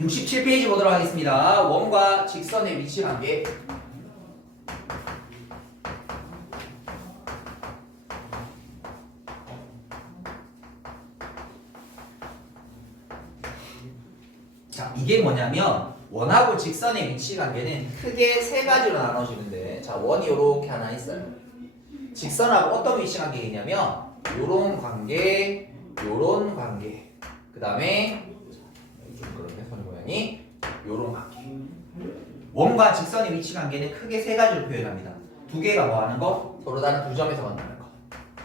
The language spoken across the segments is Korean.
67페이지 보도록 하겠습니다. 원과 직선의 위치 관계. 자, 이게 뭐냐면 원하고 직선의 위치 관계는 크게 세 가지로 나눠지는데, 자, 원이 이렇게 하나 있어요. 직선하고 어떤 위치 관계이냐면 요런 관계, 요런 관계, 그 다음에 좀 그렇게 손 모양이 요런 관계. 원과 직선의 위치 관계는 크게 세 가지로 표현합니다. 두 개가 뭐 하는 거? 서로 다른 두 점에서 만나는 거.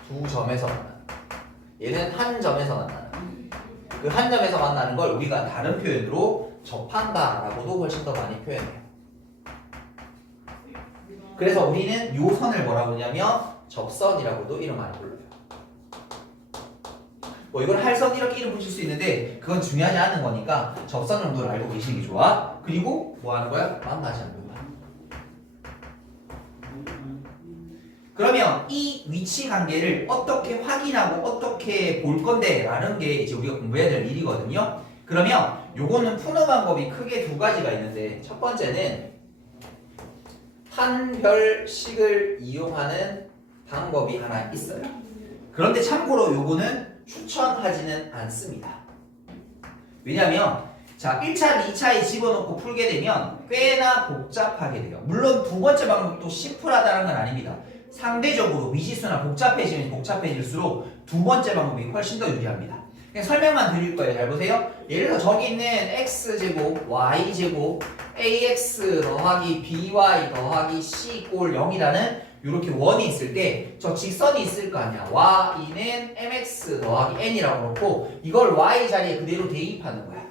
두 점에서 만나는 거. 얘는 한 점에서 만나는 거. 그 한 점에서 만나는 걸 우리가 다른 표현으로 접한다라고도 훨씬 더 많이 표현해요. 그래서 우리는 요 선을 뭐라고 하냐면 접선이라고도 이름 많이 불러요. 뭐 이걸 할선 이렇게 이름 붙일 수 있는데 그건 중요하지 않은 거니까 접선 정도를 알고 계시는 게 좋아. 그리고 뭐 하는 거야? 만나지 않는 거야. 그러면 이 위치 관계를 어떻게 확인하고 어떻게 볼 건데 라는 게 이제 우리가 공부해야 될 일이거든요. 그러면 요거는 푸는 방법이 크게 두 가지가 있는데, 첫 번째는 판별식을 이용하는 방법이 하나 있어요. 그런데 참고로 요거는 추천하지는 않습니다. 왜냐면 자, 1차를 2차에 집어넣고 풀게 되면 꽤나 복잡하게 돼요. 물론 두 번째 방법도 심플하다는 건 아닙니다. 상대적으로 미지수나 복잡해지면 복잡해질수록 두 번째 방법이 훨씬 더 유리합니다. 그냥 설명만 드릴 거예요. 잘 보세요. 예를 들어 저기 있는 x제곱, y제곱, ax 더하기 by 더하기 c 꼴 0이라는 이렇게 원이 있을 때 저 직선이 있을 거 아니야. y는 mx 더하기 n이라고 놓고 이걸 y 자리에 그대로 대입하는 거야.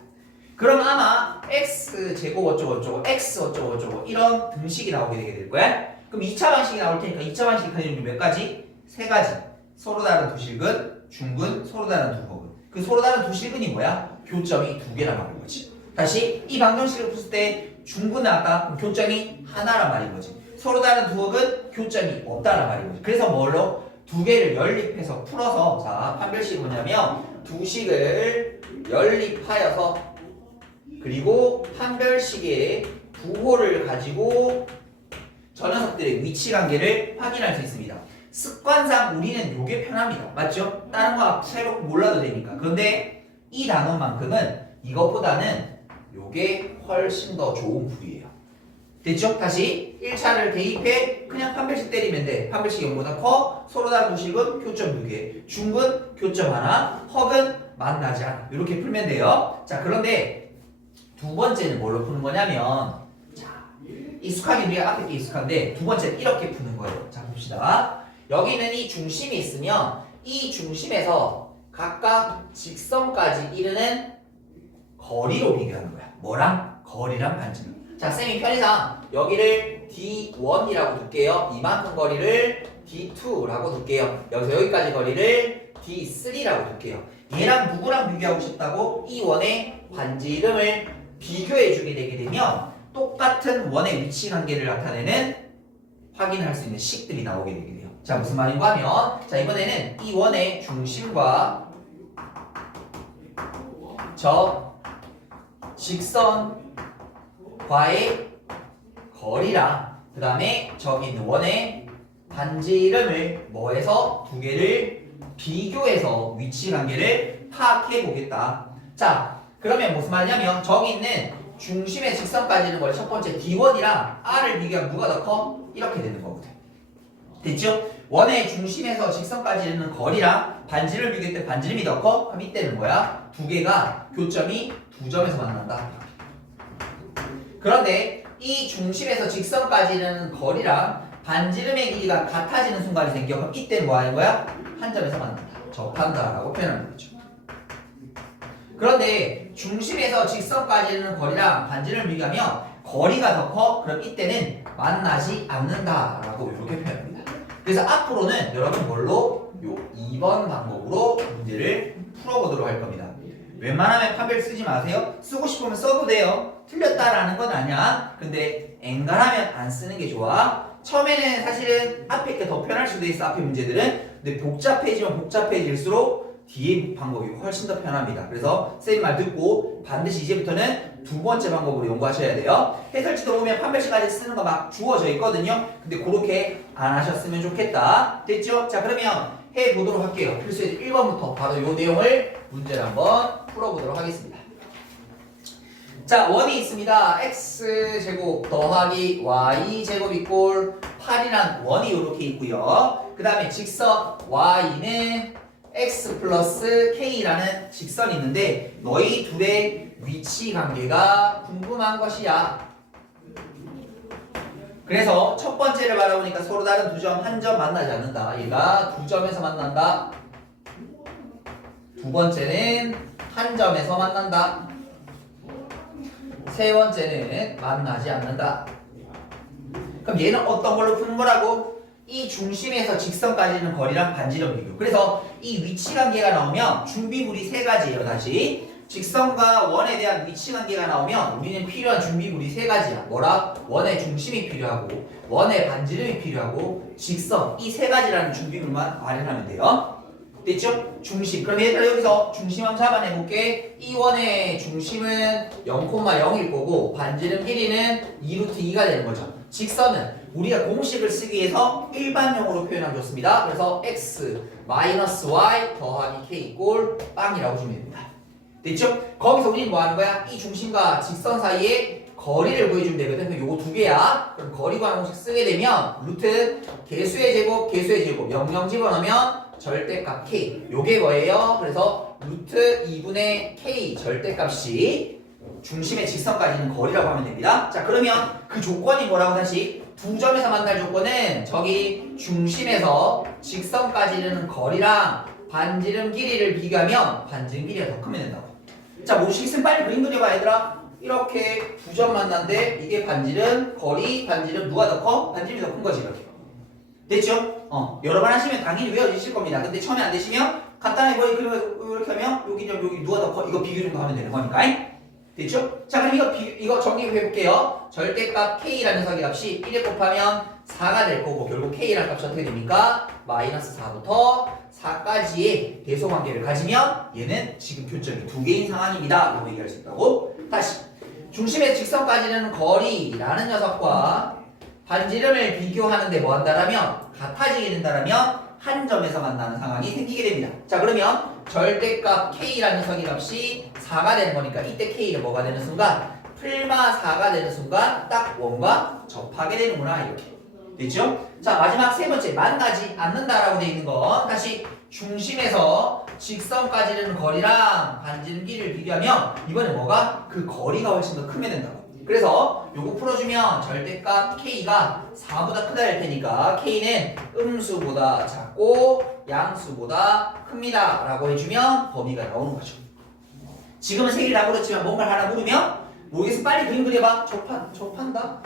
그럼 아마 x제곱 어쩌고저쩌고 x 어쩌고저쩌고 이런 등식이 나오게 되게 될 거야. 그럼 2차 방식이 나올 테니까 2차 방식이 가지고 몇 가지? 세 가지. 서로 다른 두 실근, 중근, 서로 다른 두 허근. 그 서로 다른 두 실근이 뭐야? 교점이 두 개란 말인 거지. 다시 이 방정식을 풀 때 중근 나왔다? 그럼 교점이 하나란 말인 거지. 서로 다른 두 허근 교점이 없다란 말인 거지. 그래서 뭘로? 두 개를 연립해서 풀어서, 자, 판별식이 뭐냐면 두 식을 연립하여서 그리고 판별식의 부호를 가지고 저 녀석들의 위치 관계를 확인할 수 있습니다. 습관상 우리는 요게 편합니다. 맞죠? 다른 거 새로 몰라도 되니까. 그런데 이 단원만큼은 이것보다는 요게 훨씬 더 좋은 풀이에요. 됐죠? 다시 1차를 대입해 그냥 판별식 때리면 돼. 판별식이 0보다 커. 서로 다른 두 식은 교점 2개. 중근 교점 하나. 허근 만나지 않아. 이렇게 풀면 돼요. 자, 그런데 두 번째는 뭘로 푸는 거냐면, 익숙하긴 우리가 앞에 게 익숙한데 두 번째는 이렇게 푸는 거예요. 자, 봅시다. 여기는 이 중심이 있으면 이 중심에서 각각 직선까지 이르는 거리로 비교하는 거야. 뭐랑? 거리랑 반지름. 자, 쌤이 편의상 여기를 D1이라고 둘게요. 이만큼 거리를 D2라고 둘게요. 여기서 여기까지 거리를 D3라고 둘게요. 얘랑 누구랑 비교하고 싶다고? 이 원의 반지름을 비교해 주게 되게 되면 똑같은 원의 위치 관계를 나타내는 확인할 수 있는 식들이 나오게 되게 돼요. 자, 무슨 말인가 하면, 자, 이번에는 이 원의 중심과 저 직선과의 거리랑 그 다음에 저기 있는 원의 반지름을 뭐해서 두 개를 비교해서 위치 관계를 파악해 보겠다. 자, 그러면 무슨 말이냐면 저기 있는 중심의 직선까지는 걸 첫 번째 D1이랑 R을 비교하면 누가 더 커? 이렇게 되는 거거든. 됐죠? 원의 중심에서 직선까지는 거리랑 반지름을 비교할 때 반지름이 더 커? 그럼 이때는 뭐야? 두 개가 교점이 두 점에서 만난다. 그런데 이 중심에서 직선까지는 거리랑 반지름의 길이가 같아지는 순간이 생겨. 그럼 이때는 뭐 하는 거야? 한 점에서 만난다. 접한다라고 표현하는 거죠. 그런데 중심에서 직선까지는 거리랑 반지름을 비교하면 거리가 더 커? 그럼 이때는 만나지 않는다라고 이렇게 표현합니다. 그래서 앞으로는 여러분 뭘로? 요 2번 방법으로 문제를 풀어보도록 할 겁니다. 웬만하면 판별 쓰지 마세요. 쓰고 싶으면 써도 돼요. 틀렸다라는 건 아니야. 근데 엔간하면 안 쓰는 게 좋아. 처음에는 사실은 앞에 게 더 편할 수도 있어. 앞에 문제들은. 근데 복잡해지면 복잡해질수록 뒤에 방법이 훨씬 더 편합니다. 그래서 선생님 말 듣고 반드시 이제부터는 두 번째 방법으로 연구하셔야 돼요. 해설지도 보면 판별식까지 쓰는 거 막 주어져 있거든요. 근데 그렇게 안 하셨으면 좋겠다. 됐죠? 자, 그러면 해보도록 할게요. 필수예제 1번부터 바로 이 내용을 문제를 한번 풀어보도록 하겠습니다. 자, 원이 있습니다. x제곱 더하기 y제곱 이꼴 8이란 원이 이렇게 있고요. 그 다음에 직선 y는 x 플러스 k라는 직선이 있는데 너희 둘의 위치 관계가 궁금한 것이야. 그래서 첫 번째를 바라보니까 서로 다른 두 점, 한 점 만나지 않는다. 얘가 두 점에서 만난다. 두 번째는 한 점에서 만난다. 세 번째는 만나지 않는다. 그럼 얘는 어떤 걸로 푸는 거라고? 이 중심에서 직선까지는 거리랑 반지름 비교. 그래서 이 위치 관계가 나오면 준비물이 세 가지예요. 다시 직선과 원에 대한 위치 관계가 나오면 우리는 필요한 준비물이 세 가지야. 뭐라? 원의 중심이 필요하고 원의 반지름이 필요하고 직선, 이 세 가지라는 준비물만 마련하면 돼요. 됐죠? 중심. 그럼 얘들아 여기서 중심 한번 잡아내볼게. 이 원의 중심은 0,0일 거고 반지름 길이는 2루트 2가 되는 거죠. 직선은 우리가 공식을 쓰기 위해서 일반용으로 표현하면 좋습니다. 그래서 x 마이너스 y 더하기 k 이꼴 빵이라고 주면 됩니다. 됐죠? 거기서 우리는 뭐 하는 거야? 이 중심과 직선 사이에 거리를 구해주면 되거든. 그럼 요거 두 개야. 그럼 거리 구하는 공식 쓰게 되면 루트 개수의 제곱 00 집어넣으면 절대값 k. 요게 뭐예요? 그래서 루트 2분의 k 절대값이 중심의 직선까지는 거리라고 하면 됩니다. 자, 그러면 그 조건이 뭐라고 다시? 두 점에서 만날 조건은 저기 중심에서 직선까지는 거리랑 반지름 길이를 비교하면 반지름 길이가 더 크면 된다고. 자, 뭐식 있으면 빨리 그림 그려봐 얘들아. 이렇게 두 점 만난데 이게 반지름, 거리, 반지름 누가 더 커? 반지름이 더 큰 거지 이렇게. 됐죠? 여러 번 하시면 당연히 외워지실 겁니다. 근데 처음에 안 되시면 간단하게 뭐 이렇게 하면 여기 누가 더 커? 이거 비교 정도 하면 되는 거니까. 됐죠? 자, 그럼 이거 정리해 볼게요. 절대값 k라는 서기값이 1에 곱하면 4가 될 거고 결국 k라는 값이 어떻게 됩니까? 마이너스 4부터 4까지의 대소관계를 가지면 얘는 지금 교점이 두 개인 상황입니다. 라고 얘기할 수 있다고. 다시 중심의 직선까지는 거리라는 녀석과 반지름을 비교하는데 뭐 한다라면 같아지게 된다라면 한 점에서 만나는 상황이 생기게 됩니다. 자, 그러면 절대값 k라는 서기값이 4가 되는 거니까 이때 k가 뭐가 되는 순간 풀마 4가 되는 순간 딱 원과 접하게 되는구나 이렇게. 됐죠? 자, 마지막 세 번째 만나지 않는다라고 되어 있는 건 다시 중심에서 직선까지는 거리랑 반지름 길이를 비교하면 이번에 뭐가? 그 거리가 훨씬 더 크면 된다고. 그래서 요거 풀어주면 절대값 k가 4보다 크다 할 테니까 k는 음수보다 작고 양수보다 큽니다 라고 해주면 범위가 나오는 거죠. 지금은 세 개를 다 그렇지만 뭔가를 하나 물으면 모르겠어 빨리 그림 그려봐. 접한다?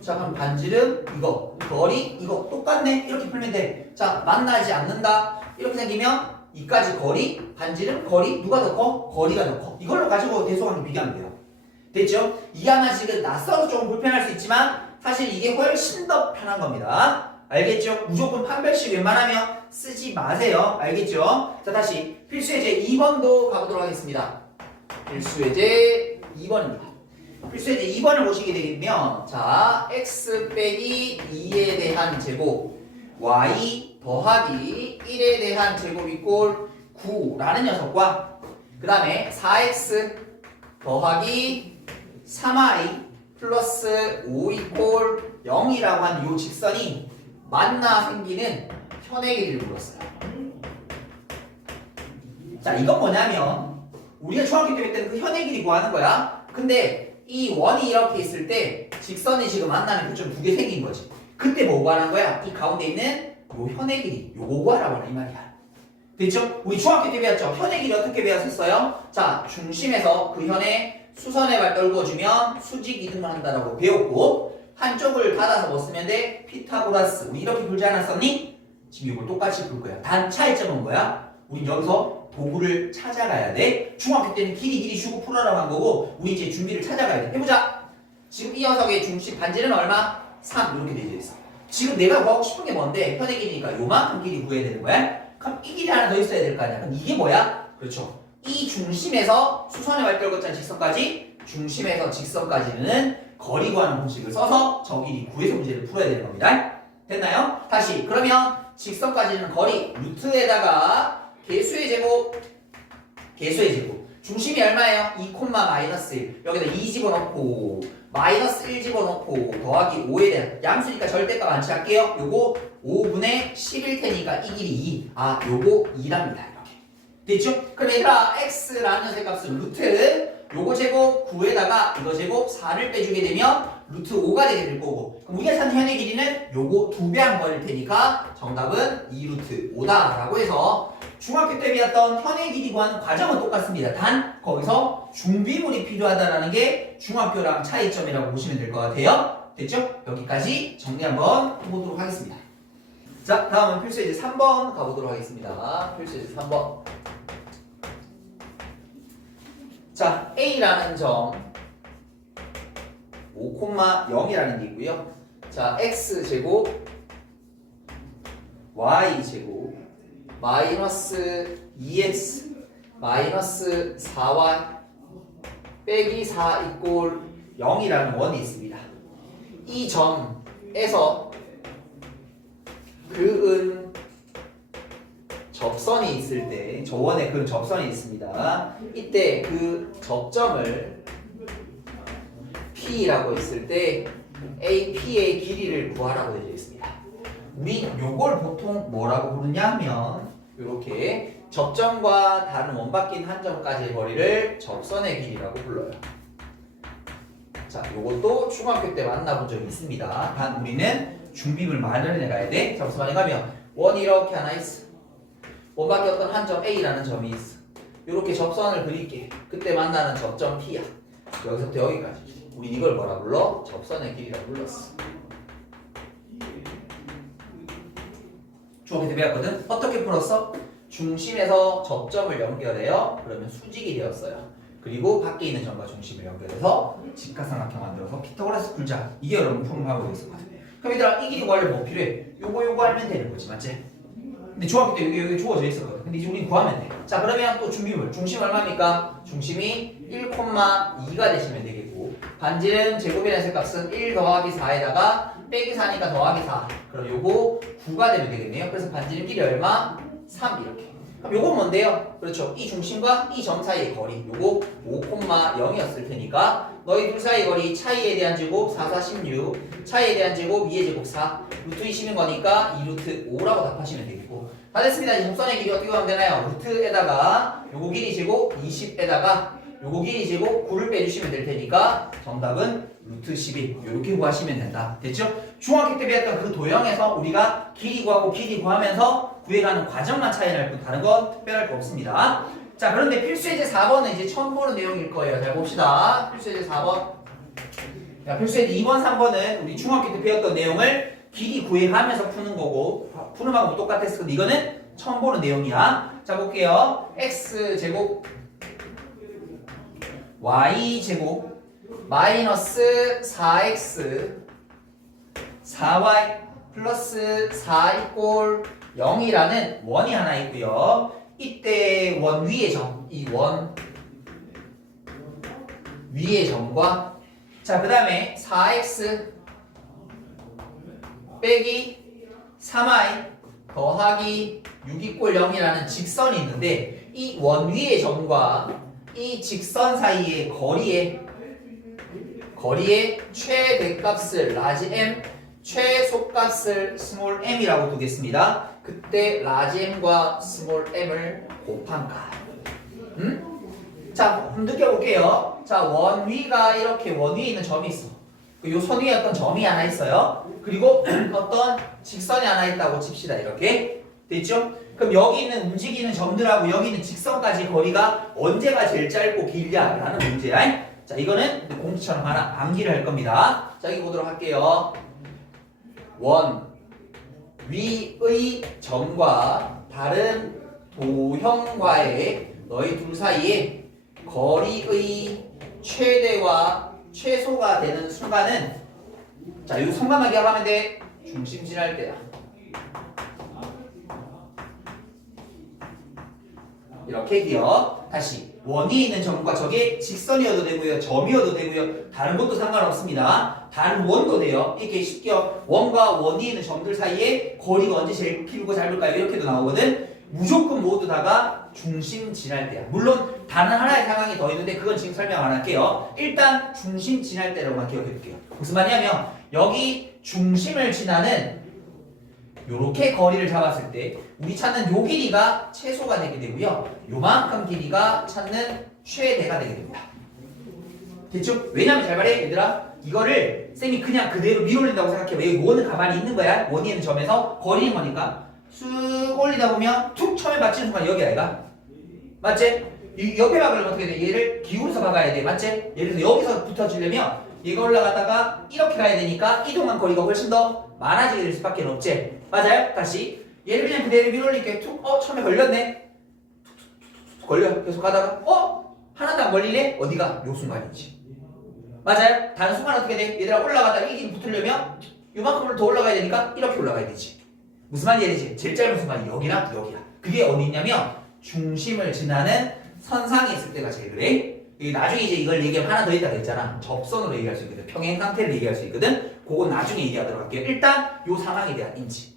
자, 그럼 반지름 이거 거리 이거 똑같네 이렇게 풀면 돼. 자, 만나지 않는다 이렇게 생기면 이까지 거리 반지름 거리 누가 더 커? 거리가 더 커. 이걸로 가지고 대소관계 비교하면 돼요. 됐죠? 이게 아마 지금 낯설어 조금 불편할 수 있지만 사실 이게 훨씬 더 편한 겁니다. 알겠죠? 무조건 판별식 웬만하면 쓰지 마세요. 알겠죠? 자, 다시 필수예제 2번도 가보도록 하겠습니다. 필수예제 2번입니다. 필수예제 2번을 보시게 되면 자, x 빼기 2에 대한 제곱 y 더하기 1에 대한 제곱 이꼴 9라는 녀석과 그 다음에 4x 더하기 3i 플러스 5 이꼴 0이라고 하는 이 직선이 만나 생기는 현의 길이를 물었어요. 자, 이건 뭐냐면 우리가 중학교 때는 그 현의 길이 구하는 거야. 근데 이 원이 이렇게 있을 때 직선이 지금 만나는 교점 두 개 생긴 거지. 그때 뭐 구하는 거야? 이 가운데 있는 요 현의 길이 요거 구하라고 하는 이 말이야. 됐죠? 우리 중학교 때 배웠죠? 현의 길이 어떻게 배웠었어요? 자, 중심에서 그 현에 수선의 발 떨궈주면 수직 이등만 한다라고 배웠고 한쪽을 닫아서 뭐 쓰면 돼? 피타고라스. 우리 이렇게 풀지 않았었니? 지금 이걸 똑같이 풀 거야. 단 차이점은 뭐야? 우리 여기서 도구를 찾아가야 돼. 중학교 때는 길이 주고 풀어라고 한 거고 우리 이제 준비를 찾아가야 돼. 해보자. 지금 이 녀석의 중심 반지는 얼마? 3 이렇게 되어 있어. 지금 내가 구하고 싶은 게 뭔데? 현의 길이니까 요만큼 길이 구해야 되는 거야. 그럼 이 길이 하나 더 있어야 될 거 아니야. 그럼 이게 뭐야? 그렇죠. 이 중심에서 수선의 발결 걷자는 직선까지, 중심에서 직선까지는 거리 구하는 공식을 써서 저 길이 구해서 문제를 풀어야 되는 겁니다. 됐나요? 다시 그러면 직선까지는 거리 루트에다가 개수의 제곱 중심이 얼마예요? 2, 마이너스 1 여기다 2 집어넣고 마이너스 1 집어넣고 더하기 5에 대한 양수니까 절대값 안 취할게요. 요거 5분의 10일 테니까 이 길이 2. 아 요거 2랍니다. 이렇게 됐죠? 그럼 얘들아 x라는 녀석 값은 루트 요거 제곱 9에다가 이거 제곱 4를 빼주게 되면 루트 5가 되게 될 거고, 그럼 우리가 찾는 현의 길이는 요거 2배 한 거일 테니까 정답은 2루트 5다 라고 해서 중학교 때 배웠던 현의 길이 구하는 과정은 똑같습니다. 단 거기서 준비물이 필요하다라는 게 중학교랑 차이점이라고 보시면 될 것 같아요. 됐죠? 여기까지 정리 한번 해보도록 하겠습니다. 자, 다음은 필수예제 3번 가보도록 하겠습니다. 필수예제 3번. 자, A라는 점 5,0이라는 게 있고요. 자, X제곱 Y제곱 마이너스 2X 마이너스 4Y 빼기 4 이꼴 0이라는 원이 있습니다. 이 점에서 그은 접선이 있을 때, 저 원에 그은 접선이 있습니다. 이때 그 접점을 P라고 했을 때 AP의 길이를 구하라고 되어 있습니다. 우리 요걸 보통 뭐라고 부르냐면 이렇게 접점과 다른 원바뀐 한 점까지의 거리를 접선의 길이라고 불러요. 자, 요것도 중학교 때 만나본 적이 있습니다. 단 우리는 중비물 마련해 가야 돼. 자, 무슨 말인가 하면 원이 이렇게 하나 있어. 원바뀌었던 한 점 A라는 점이 있어. 이렇게 접선을 그릴게. 그때 만나는 접점 P야. 여기서부터 여기까지. 우리 이걸 뭐라 불러? 접선의 길이라고 불렀어. 중학교 때 배웠거든? 어떻게 풀었어? 중심에서 접점을 연결해요. 그러면 수직이 되었어요. 그리고 밖에 있는 점과 중심을 연결해서 직각삼각형 만들어서 피타고라스 풀자. 이게 여러분 푸는 방법이었거든. 그럼 얘들아 이 길이 구하려면 뭐 필요해? 요거 하면 되는 거지, 맞지? 근데 중학교 때 여기 주어져 있었거든. 근데 이제 우린 구하면 돼. 자, 그러면 또 준비물. 중심 얼마입니까? 중심이 1,2가 되시면 되겠고, 반지름 제곱이라는 셋값은 1 더하기 4에다가 빼기 4니까 더하기 4. 그럼 요거 9가 되면 되겠네요. 그래서 반지름 길이 얼마? 3 이렇게. 그럼 요건 뭔데요? 그렇죠. 이 중심과 이 점 사이의 거리. 요거 5,0이었을 테니까 너희 둘 사이 거리 차이에 대한 제곱 4, 4, 16 차이에 대한 제곱 2의 제곱 4 루트 20인 거니까 2루트 5라고 답하시면 되겠고, 다 됐습니다. 이제 접선의 길이 어떻게 하면 되나요? 루트에다가 요거 길이 제곱 20에다가 요거 길이 제곱 9를 빼주시면 될 테니까 정답은 루트 11 이렇게 구하시면 된다. 됐죠? 중학교 때 배웠던 그 도형에서 우리가 길이 구하고 길이 구하면서 구해가는 과정만 차이 날 뿐 다른 건 특별할 거 없습니다. 자, 그런데 필수예제 4번은 이제 처음 보는 내용일 거예요. 잘 봅시다. 필수예제 4번. 자, 필수예제 2번, 3번은 우리 중학교 때 배웠던 내용을 길이 구해가면서 푸는 거고, 푸는 방법 똑같았을 건데 이거는 처음 보는 내용이야. 자, 볼게요. X제곱 Y제곱 마이너스 4X 4Y 플러스 4 이꼴 0이라는 원이 하나 있고요. 이때 원 위의 점, 이 원 위의 점과, 자, 그 다음에 4x 빼기 3y 더하기 6 이꼴 0이라는 직선이 있는데, 이 원 위의 점과 이 직선 사이의 거리의 최대값을 라지 m, 최소값을 스몰 m이라고 두겠습니다. 그때 라지 m과 스몰 m을 곱한 값. 자, 한번 느껴볼게요. 자, 원 위가 이렇게 원 위에 있는 점이 있어. 요 선 위에 어떤 점이 하나 있어요. 그리고 어떤 직선이 하나 있다고 칩시다. 이렇게 됐죠? 그럼 여기 있는 움직이는 점들하고 여기 있는 직선까지 거리가 언제가 제일 짧고 길냐라는 문제야. 자, 이거는 공지처럼 하나 암기를 할 겁니다. 자, 여기 보도록 할게요. 원 위의 점과 다른 도형과의 너희 둘 사이에 거리의 최대와 최소가 되는 순간은, 자, 이거 성감하게 하면 돼. 중심 지날 때야. 이렇게 기억. 다시 원이 있는 점과 저게 직선이어도 되고요, 점이어도 되고요, 다른 것도 상관없습니다. 다른 원도 돼요. 이렇게 쉽게 원과 원이 있는 점들 사이에 거리가 언제 제일 길고 짧을까요? 이렇게도 나오거든. 무조건 모두 다가 중심 지날 때야. 물론 다른 하나의 상황이 더 있는데 그건 지금 설명 안 할게요. 일단 중심 지날 때로만 기억해 볼게요. 무슨 말이냐면 여기 중심을 지나는 요렇게 거리를 잡았을 때 우리 찾는 요 길이가 최소가 되게 되고요. 요만큼 길이가 찾는 최대가 되게 됩니다. 됐죠? 왜냐면 잘 말해 얘들아. 이거를 쌤이 그냥 그대로 밀어 올린다고 생각해. 왜? 원은 가만히 있는 거야. 원이 있는 점에서 거리는 거니까. 쑥 올리다 보면 툭 처음에 받치는 순간 여기 아이가? 맞지? 이 옆에 박으려면 어떻게 돼? 얘를 기울여서 박아야 돼. 맞지? 예를 들어서 여기서 붙어주려면 얘가 올라갔다가 이렇게 가야 되니까 이동한 거리가 훨씬 더 많아지게 될 수밖에 없지. 맞아요? 다시 얘를 그냥 그대로 밀어 올릴게. 툭 처음에 걸렸네. 툭툭툭툭 걸려. 계속 가다가 하나도 안 걸리네? 어디가? 요 순간이지. 맞아요? 다른 순간 어떻게 돼? 얘들아 올라가다가 이 길이 붙으려면 요만큼을 더 올라가야 되니까 이렇게 올라가야 되지. 무슨 말인지 제일 짧은 순간이 여기랑 여기야. 그게 어디 있냐면 중심을 지나는 선상에 있을 때가 제일 그래. 나중에 이제 이걸 얘기하면 하나 더 있다고 했잖아. 접선으로 얘기할 수 있거든. 평행 상태를 얘기할 수 있거든. 그건 나중에 얘기하도록 할게요. 일단 요 상황에 대한 인지.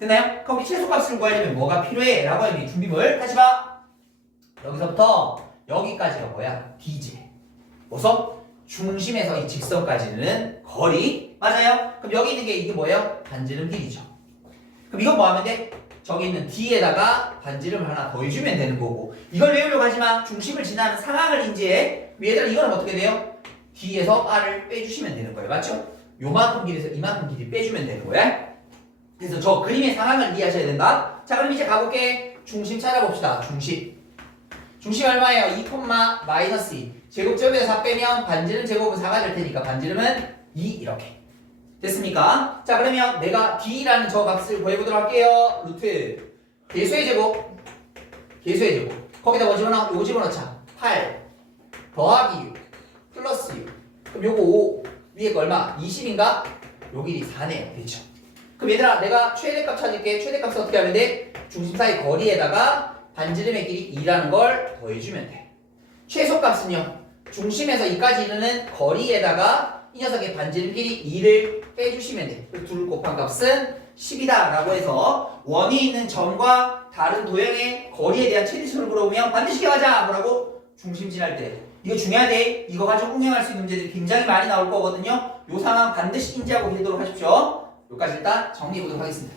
됐나요? 그럼 우리 최소값을 구하려면 뭐가 필요해? 라고 하면 준비물 다시 봐. 여기서부터 여기까지가 뭐야? dj. 어서 중심에서 이 직선까지는 거리. 맞아요? 그럼 여기 있는 게 이게 뭐예요? 반지름 길이죠. 그럼 이건 뭐 하면 돼? 저기 있는 D에다가 반지름을 하나 더해주면 되는 거고. 이걸 외우려고 하지만 중심을 지나는 상황을 인지해. 얘들아 이거는 어떻게 돼요? D에서 R을 빼주시면 되는 거예요. 맞죠? 요만큼 길이에서 이만큼 길이 빼주면 되는 거야. 그래서 저 그림의 상황을 이해하셔야 된다. 자 그럼 이제 가볼게. 중심 찾아봅시다. 중심 얼마예요? 2, 마이너스 2. 제곱점에서 4 빼면 반지름 제곱은 4가 될 테니까 반지름은 2 이렇게. 됐습니까? 자 그러면 내가 D라는 저 값을 구해보도록 할게요. 루트 개수의 제곱 거기다 뭐 집어넣어? 요거 집어넣자. 8 더하기 6 플러스 6. 그럼 요거 5 위에 거 얼마? 20인가? 요 길이 4네요. 됐죠? 그럼 얘들아 내가 최대값 찾을게. 최대값을 어떻게 하면 돼? 중심 사이 거리에다가 반지름의 길이 2라는 걸 더해주면 돼. 최소값은요 중심에서 2까지 이르는 거리에다가 이 녀석의 반지름 길이 2를 빼주시면 돼. 그래서 둘 곱한 값은 10이다 라고 해서 원이 있는 점과 다른 도형의 거리에 대한 최대치를 물어보면 반드시 기억하자. 뭐라고? 중심 지날 때. 이거 중요하대. 이거 가지고 응용할 수 있는 문제들이 굉장히 많이 나올 거거든요. 요 상황 반드시 인지하고 계도록 하십시오. 여기까지 일단 정리해보도록 하겠습니다.